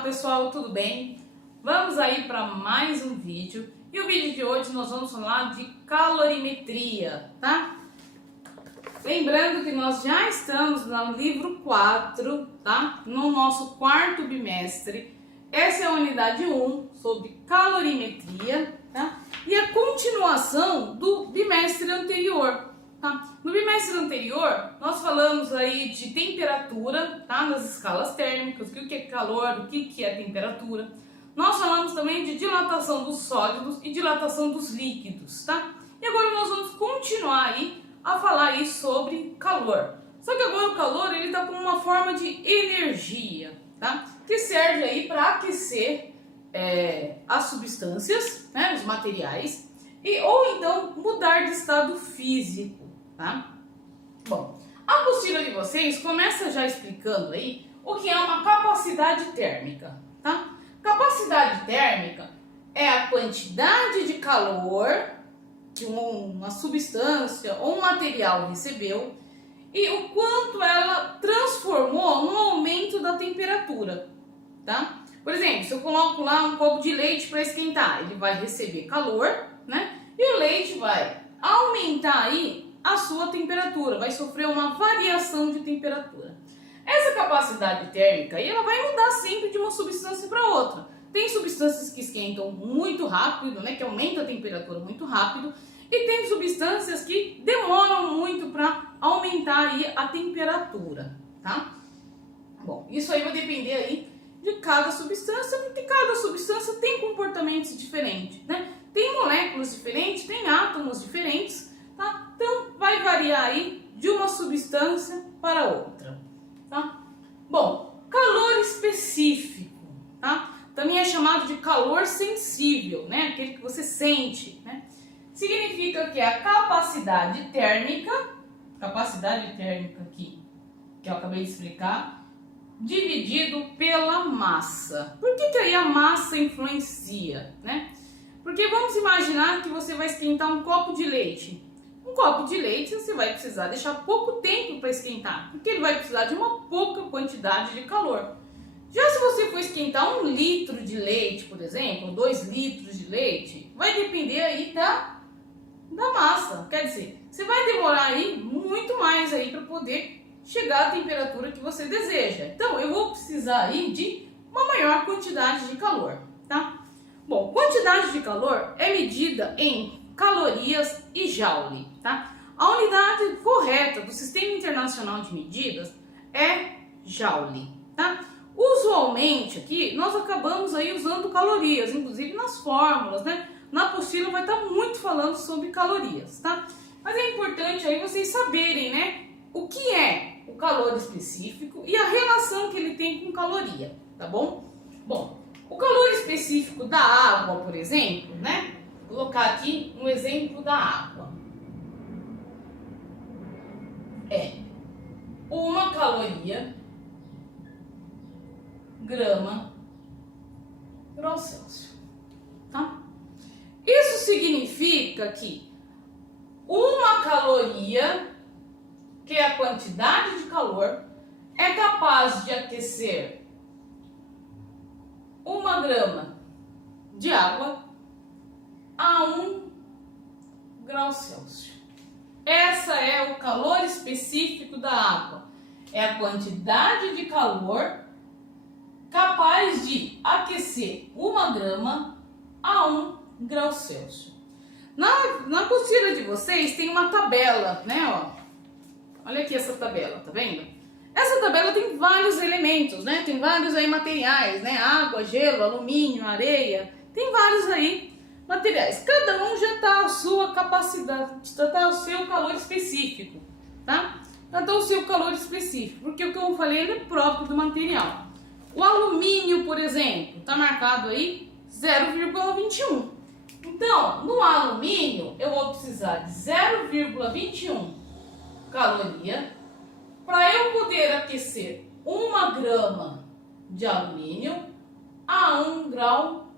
Olá pessoal, tudo bem? Vamos aí para mais um vídeo e o vídeo de hoje nós vamos falar de calorimetria, tá? Lembrando que nós já estamos no livro 4, tá? No nosso quarto bimestre. Essa é a unidade 1 sobre calorimetria, tá? E a continuação do bimestre anterior. Tá? No bimestre anterior, nós falamos aí de temperatura, tá? Nas escalas térmicas, o que é calor, o que é temperatura. Nós falamos também de dilatação dos sólidos e dilatação dos líquidos, tá? E agora nós vamos continuar aí a falar aí sobre calor. Só que agora o calor, ele tá como uma forma de energia, tá? Que serve aí para aquecer as substâncias, né? Os materiais, ou então mudar de estado físico. Tá? Bom, a apostila de vocês começa já explicando aí o que é uma capacidade térmica, tá? Capacidade térmica é a quantidade de calor que uma substância ou um material recebeu e o quanto ela transformou no aumento da temperatura, tá? Por exemplo, se eu coloco lá um copo de leite para esquentar, ele vai receber calor, né? E o leite vai aumentar aí a sua temperatura, vai sofrer uma variação de temperatura. Essa capacidade térmica aí, ela vai mudar sempre de uma substância para outra. Tem substâncias que esquentam muito rápido, né, que aumentam a temperatura muito rápido, e tem substâncias que demoram muito para aumentar aí a temperatura, tá? Bom, isso aí vai depender aí de cada substância, porque cada substância tem comportamentos diferentes, né? Tem moléculas diferentes, tem átomos diferentes, tá? Então, vai variar aí de uma substância para outra, tá? Bom, calor específico, tá? Também é chamado de calor sensível, né? Aquele que você sente, né? Significa que é a capacidade térmica aqui, que eu acabei de explicar, dividido pela massa. Por que aí a massa influencia, né? Porque vamos imaginar que você vai esquentar um copo de leite. Um copo de leite você vai precisar deixar pouco tempo para esquentar, porque ele vai precisar de uma pouca quantidade de calor. Já se você for esquentar 1 litro de leite, por exemplo, 2 litros de leite, vai depender aí da massa. Quer dizer, você vai demorar aí muito mais aí para poder chegar à temperatura que você deseja. Então, eu vou precisar aí de uma maior quantidade de calor, tá? Bom, quantidade de calor é medida em calorias e joule, tá? A unidade correta do Sistema Internacional de Medidas é joule, tá? Usualmente aqui nós acabamos aí usando calorias, inclusive nas fórmulas, né? Na apostila vai estar muito falando sobre calorias, tá? Mas é importante aí vocês saberem, né? O que é o calor específico e a relação que ele tem com caloria, tá bom? Bom, o calor específico da água, por exemplo, né? Vou colocar aqui um exemplo da água. É 1 caloria grama grau Celsius, tá? Isso significa que 1 caloria, que é a quantidade de calor, é capaz de aquecer 1 grama de água a 1 grau Celsius. Essa é o calor específico da água. É a quantidade de calor capaz de aquecer 1 grama a 1 grau Celsius. Na apostila de vocês tem uma tabela, né? Ó. Olha aqui essa tabela, tá vendo? Essa tabela tem vários elementos, né? Tem vários aí materiais, né? Água, gelo, alumínio, areia. Tem vários aí materiais. Cada um já está a sua capacidade, está o seu calor específico, tá? Então o seu calor específico, porque o que eu falei ele é próprio do material. O alumínio, por exemplo, está marcado aí 0,21. Então, no alumínio eu vou precisar de 0,21 caloria para eu poder aquecer 1 grama de alumínio a 1 grau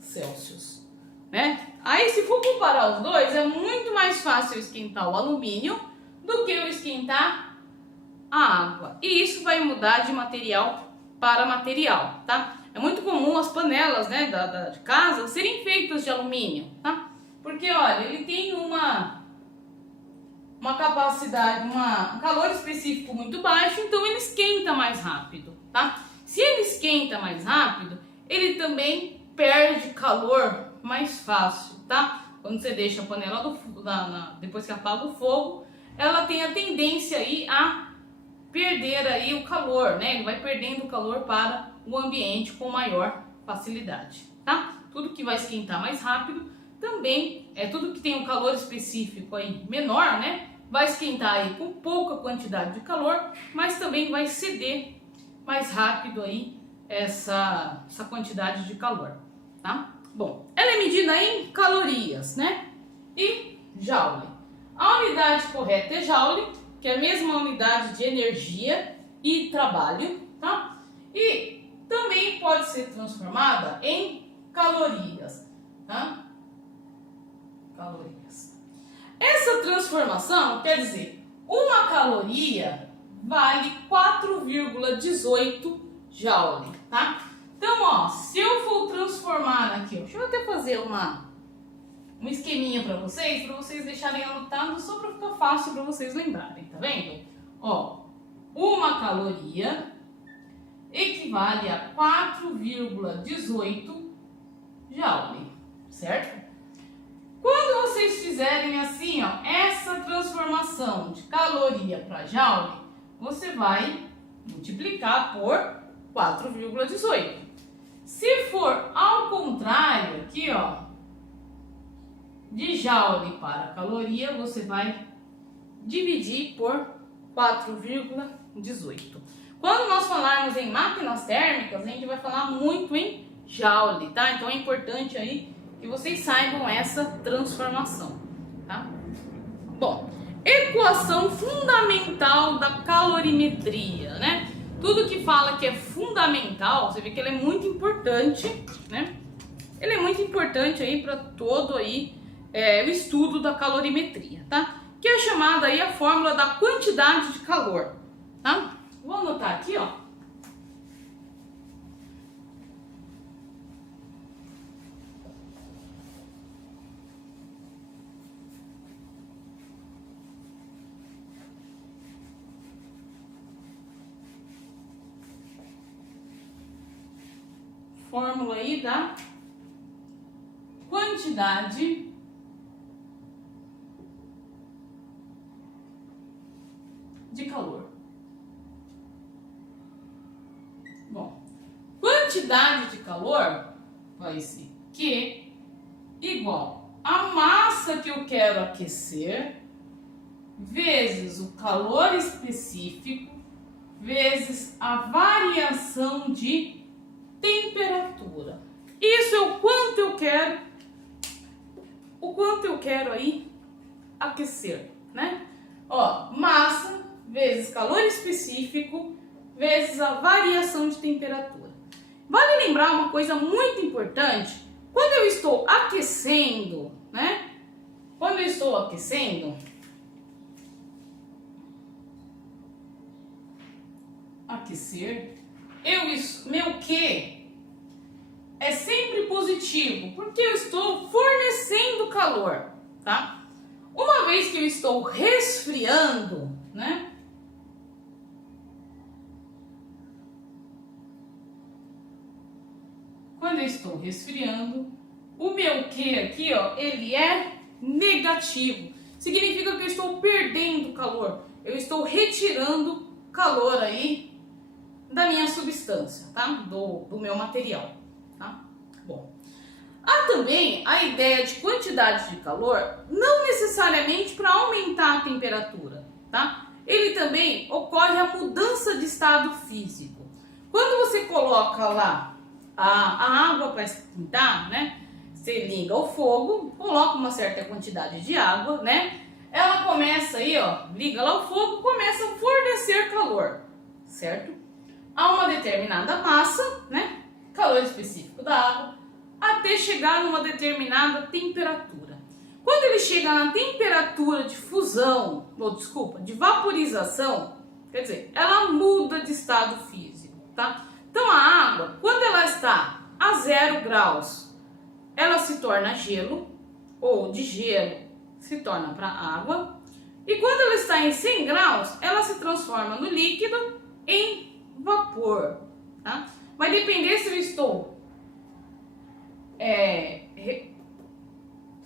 Celsius, né? Aí, se for comparar os dois, é muito mais fácil esquentar o alumínio do que eu esquentar a água. E isso vai mudar de material para material, tá? É muito comum as panelas, né, de casa serem feitas de alumínio, tá? Porque, olha, ele tem uma capacidade, um calor específico muito baixo, então ele esquenta mais rápido, tá? Se ele esquenta mais rápido, ele também perde calor mais fácil, tá? Quando você deixa a panela depois que apaga o fogo, ela tem a tendência aí a perder aí o calor, né? Ele vai perdendo o calor para o ambiente com maior facilidade, tá? Tudo que vai esquentar mais rápido também tudo que tem um calor específico aí menor, né? Vai esquentar aí com pouca quantidade de calor, mas também vai ceder mais rápido aí essa quantidade de calor, tá? Bom, ela é medida em calorias, né? E joule. A unidade correta é joule, que é a mesma unidade de energia e trabalho, tá? E também pode ser transformada em calorias, tá? Calorias. Essa transformação quer dizer, uma caloria vale 4,18 joule, tá? Então, ó, se eu for transformar aqui, ó, deixa eu até fazer um esqueminha para vocês deixarem anotado só para ficar fácil para vocês lembrarem, tá vendo? Ó, uma caloria equivale a 4,18 joule, certo? Quando vocês fizerem assim, ó, essa transformação de caloria para joule, você vai multiplicar por 4,18. Se for ao contrário, aqui, ó, de joule para caloria, você vai dividir por 4,18. Quando nós falarmos em máquinas térmicas, a gente vai falar muito em joule, tá? Então é importante aí que vocês saibam essa transformação, tá? Bom, equação fundamental da calorimetria, né? Tudo que fala que é fundamental, você vê que ele é muito importante, né? Ele é muito importante aí para todo aí o estudo da calorimetria, tá? Que é chamada aí a fórmula da quantidade de calor, tá? Vou anotar aqui, ó. Fórmula aí da quantidade de calor. Bom, quantidade de calor vai ser Q igual a massa que eu quero aquecer vezes o calor específico vezes a variação de temperatura. Isso é o quanto eu quero aí aquecer, né? Ó, massa vezes calor específico vezes a variação de temperatura. Vale lembrar uma coisa muito importante, quando eu estou aquecendo, né? Quando eu estou aquecendo, meu Q é sempre positivo, porque eu estou fornecendo calor, tá? Uma vez que eu estou resfriando, né? Quando eu estou resfriando, o meu Q aqui, ó, ele é negativo. Significa que eu estou perdendo calor. Eu estou retirando calor aí da minha substância, tá? Do meu material, tá? Bom, há também a ideia de quantidade de calor, não necessariamente para aumentar a temperatura, tá? Ele também ocorre a mudança de estado físico. Quando você coloca lá a água para esquentar, né? Você liga o fogo, coloca uma certa quantidade de água, né? Ela começa aí, ó, liga lá o fogo, começa a fornecer calor, certo? A uma determinada massa, né? Calor específico da água, até chegar numa determinada temperatura. Quando ele chega na temperatura de fusão, de vaporização, quer dizer, ela muda de estado físico, tá? Então a água, quando ela está a 0 graus, ela se torna gelo, ou de gelo se torna para água. E quando ela está em 100 graus, ela se transforma no líquido em vapor. Tá? Vai depender se eu estou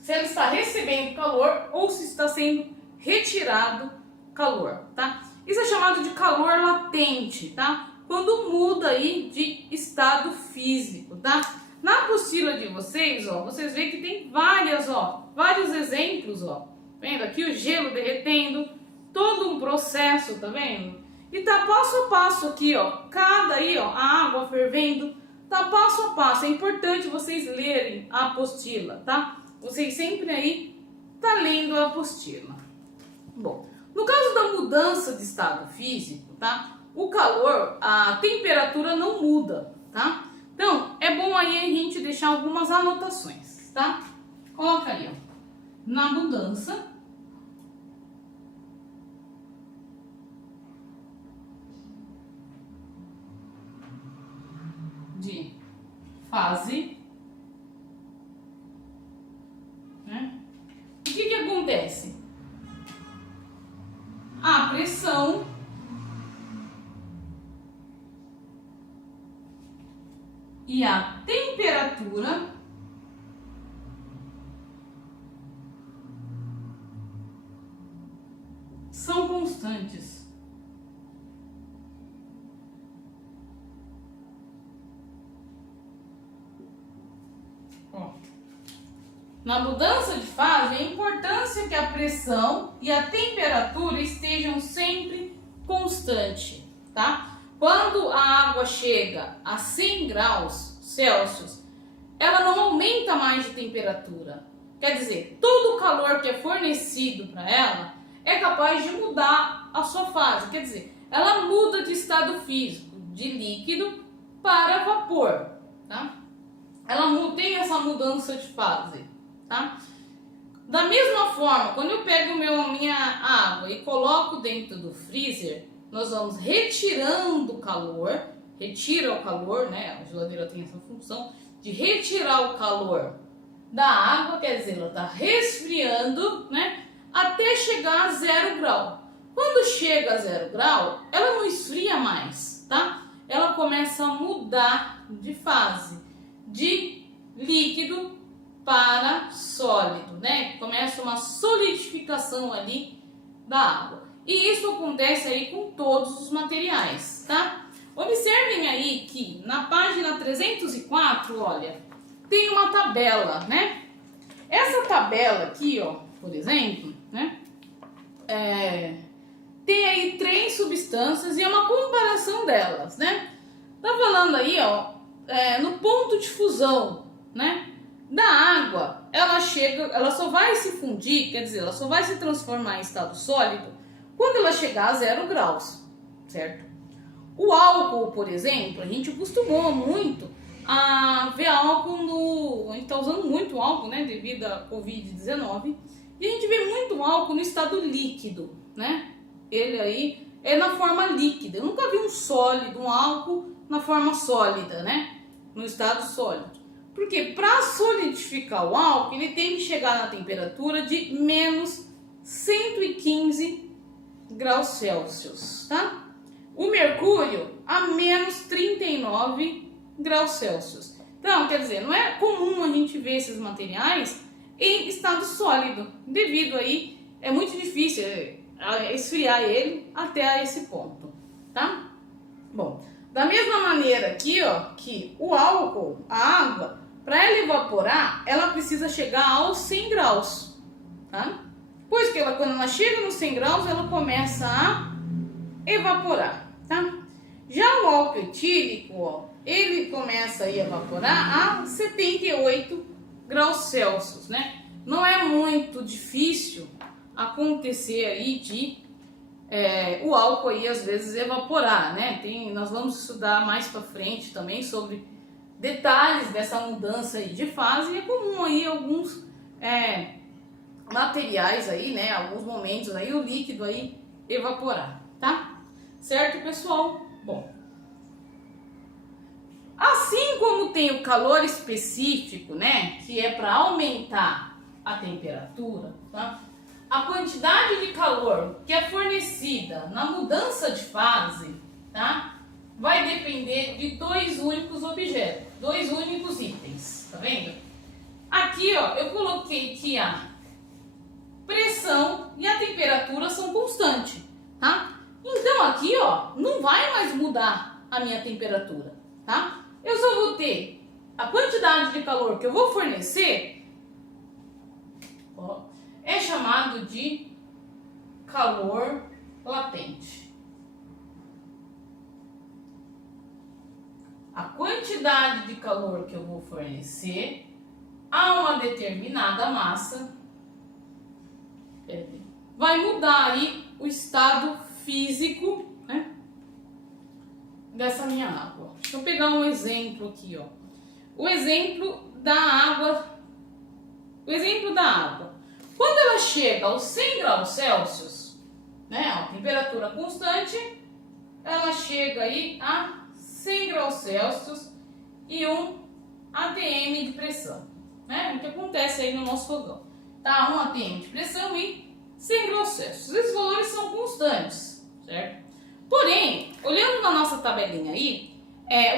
se ela está recebendo calor ou se está sendo retirado calor, tá? Isso é chamado de calor latente, tá? Quando muda aí de estado físico, tá? Na apostila de vocês, ó, vocês veem que tem vários exemplos, ó. Vendo aqui o gelo derretendo, todo um processo, tá vendo? E tá passo a passo aqui, ó, cada aí, ó, a água fervendo, tá passo a passo. É importante vocês lerem a apostila, tá? Vocês sempre aí tá lendo a apostila. Bom, no caso da mudança de estado físico, tá? O calor, a temperatura não muda, tá? Então, é bom aí a gente deixar algumas anotações, tá? Coloca aí, ó. Na mudança de fase, né? O que acontece? A pressão e a temperatura são constantes. Ó. Na mudança de fase, a importância que a pressão e a temperatura estejam sempre constantes, tá? Quando a água chega a 100 graus Celsius, ela não aumenta mais de temperatura. Quer dizer, todo o calor que é fornecido para ela é capaz de mudar a sua fase. Quer dizer, ela muda de estado físico, de líquido para vapor, tá? Ela tem essa mudança de fase, tá? Da mesma forma, quando eu pego minha água e coloco dentro do freezer, nós vamos retirando o calor, retira o calor, né? A geladeira tem essa função de retirar o calor da água, quer dizer, ela está resfriando, né? Até chegar a 0 grau. Quando chega a 0 grau, ela não esfria mais, tá? Ela começa a mudar de fase, de líquido para sólido, né? Começa uma solidificação ali da água. E isso acontece aí com todos os materiais, tá? Observem aí que na página 304, olha, tem uma tabela, né? Essa tabela aqui, ó, por exemplo, né? Tem aí 3 substâncias e é uma comparação delas, né? Tá falando aí, ó, no ponto de fusão, né? Da água, ela só vai se fundir, quer dizer, ela só vai se transformar em estado sólido quando ela chegar a 0 graus, certo? O álcool, por exemplo, a gente acostumou muito a ver álcool a gente tá usando muito álcool, né, devido à Covid-19, e a gente vê muito álcool no estado líquido, né? Ele aí é na forma líquida. Eu nunca vi um álcool na forma sólida, né? No estado sólido. Porque para solidificar o álcool, ele tem que chegar na temperatura de menos 115 graus Celsius, tá? O mercúrio a menos 39 graus Celsius. Então, quer dizer, não é comum a gente ver esses materiais em estado sólido, devido aí, é muito difícil esfriar ele até esse ponto, tá? Bom, da mesma maneira aqui, ó, que o álcool, a água, para ela evaporar, ela precisa chegar aos 100 graus, tá? Pois que quando ela chega nos 100 graus, ela começa a evaporar, tá? Já o álcool etílico, ó, ele começa a evaporar a 78 graus Celsius, né? Não é muito difícil acontecer aí de o álcool aí às vezes evaporar, né? Nós vamos estudar mais para frente também sobre detalhes dessa mudança aí de fase, e é comum aí alguns materiais aí, né? Alguns momentos aí o líquido aí evaporar, tá? Certo, pessoal? Bom, tem o calor específico, né, que é para aumentar a temperatura, tá? A quantidade de calor que é fornecida na mudança de fase, tá, vai depender de dois únicos objetos, dois únicos itens, tá vendo? Aqui, ó, eu coloquei que a pressão e a temperatura são constantes, tá? Então aqui, ó, não vai mais mudar a minha temperatura, tá? Eu só vou ter a quantidade de calor que eu vou fornecer, ó, é chamado de calor latente. A quantidade de calor que eu vou fornecer a uma determinada massa vai mudar aí o estado físico, né, dessa minha água. Deixa eu pegar um exemplo aqui, ó. O exemplo da água. Quando ela chega aos 100 graus Celsius, né, a temperatura constante, ela chega aí a 100 graus Celsius e 1 atm de pressão, né? O que acontece aí no nosso fogão? Tá, 1 atm de pressão e 100 graus Celsius. Esses valores são constantes, certo? Porém, olhando na nossa tabelinha aí,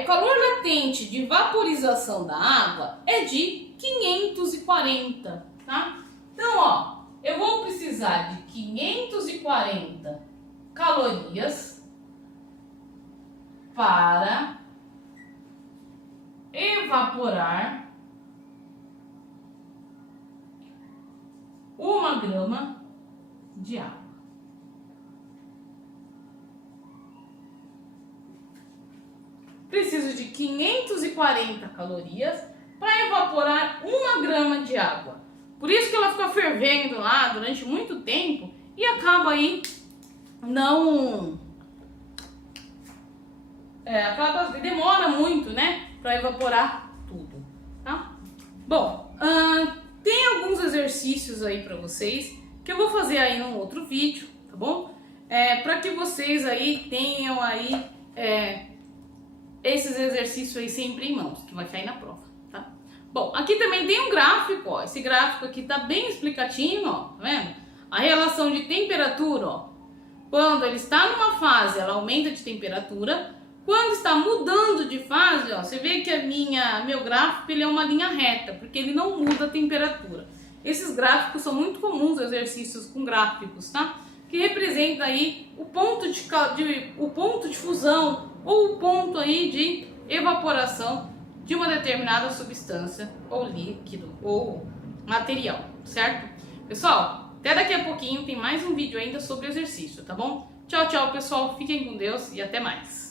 o calor latente de vaporização da água é de 540, tá? Então, ó, eu vou precisar de 540 calorias para evaporar 1 grama de água. Preciso de 540 calorias para evaporar 1 grama de água. Por isso que ela fica fervendo lá durante muito tempo e acaba aí demora muito, né, para evaporar tudo, tá? Bom, tem alguns exercícios aí para vocês que eu vou fazer aí num outro vídeo, tá bom? Para que vocês aí tenham aí esses exercícios aí sempre em mãos, que vai cair na prova, tá? Bom, aqui também tem um gráfico, ó. Esse gráfico aqui tá bem explicativo, ó, tá vendo? A relação de temperatura, ó. Quando ele está numa fase, ela aumenta de temperatura. Quando está mudando de fase, ó, você vê que meu gráfico ele é uma linha reta, porque ele não muda a temperatura. Esses gráficos são muito comuns, exercícios com gráficos, tá? Que representa aí o ponto de fusão ou o ponto aí de evaporação de uma determinada substância ou líquido ou material, certo? Pessoal, até daqui a pouquinho tem mais um vídeo ainda sobre exercício, tá bom? Tchau, tchau, pessoal. Fiquem com Deus e até mais.